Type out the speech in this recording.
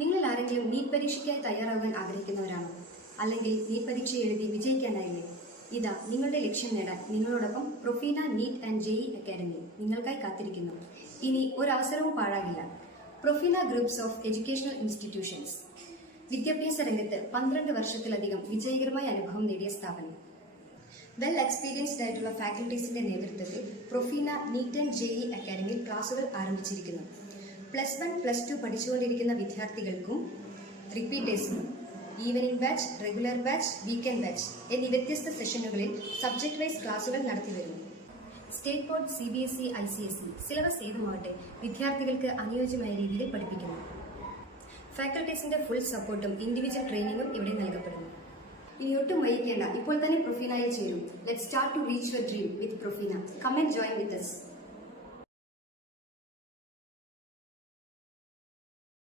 നിങ്ങളിൽ ആരെങ്കിലും നീറ്റ് പരീക്ഷയ്ക്കായി തയ്യാറാകാൻ ആഗ്രഹിക്കുന്നവരാണോ? അല്ലെങ്കിൽ നീറ്റ് പരീക്ഷ എഴുതി വിജയിക്കാനായില്ലേ? ഇതാ നിങ്ങളുടെ ലക്ഷ്യം നേടാൻ നിങ്ങളോടൊപ്പം പ്രൊഫീന നീറ്റ് ആൻഡ് ജെഇ അക്കാദമി നിങ്ങൾക്കായി കാത്തിരിക്കുന്നു. ഇനി ഒരവസരവും പാഴാകില്ല. പ്രൊഫീന ഗ്രൂപ്പ്സ് ഓഫ് എഡ്യൂക്കേഷണൽ ഇൻസ്റ്റിറ്റ്യൂഷൻസ് വിദ്യാഭ്യാസ രംഗത്ത് 12 വർഷത്തിലധികം വിജയകരമായ അനുഭവം നേടിയ സ്ഥാപനം. വെൽ എക്സ്പീരിയൻസ്ഡ് ആയിട്ടുള്ള ഫാക്കൽറ്റീസിന്റെ നേതൃത്വത്തിൽ പ്രൊഫീന നീറ്റ് ആൻഡ് ജെഇ അക്കാദമിയിൽ ക്ലാസുകൾ ആരംഭിച്ചിരിക്കുന്നു. +1, +2 പഠിച്ചുകൊണ്ടിരിക്കുന്ന വിദ്യാർത്ഥികൾക്കും റിപ്പീറ്റേഴ്സിനും evening batch, regular batch, weekend batch എന്നീ വ്യത്യസ്ത സെഷനുകളിൽ സബ്ജക്ട് വൈസ് ക്ലാസുകൾ നടത്തിവരുന്നു. State board, CBSE, ICSE syllabus ഏതുമാവട്ടെ വിദ്യാർത്ഥികൾക്ക് അനുയോജ്യമായ രീതിയിൽ പഠിപ്പിക്കുന്നു. ഫാക്കൽറ്റീസിന്റെ ഫുൾ സപ്പോർട്ടും ഇൻഡിവിജ്വൽ ട്രെയിനിങ്ങും ഇവിടെ നൽകപ്പെടുന്നു. ഇനി ഒട്ടും വൈകിക്കേണ്ട, ഇപ്പോൾ തന്നെ പ്രൊഫീനയിൽ ചേരും. Let's start to reach your dream with Profina. Come and join with us.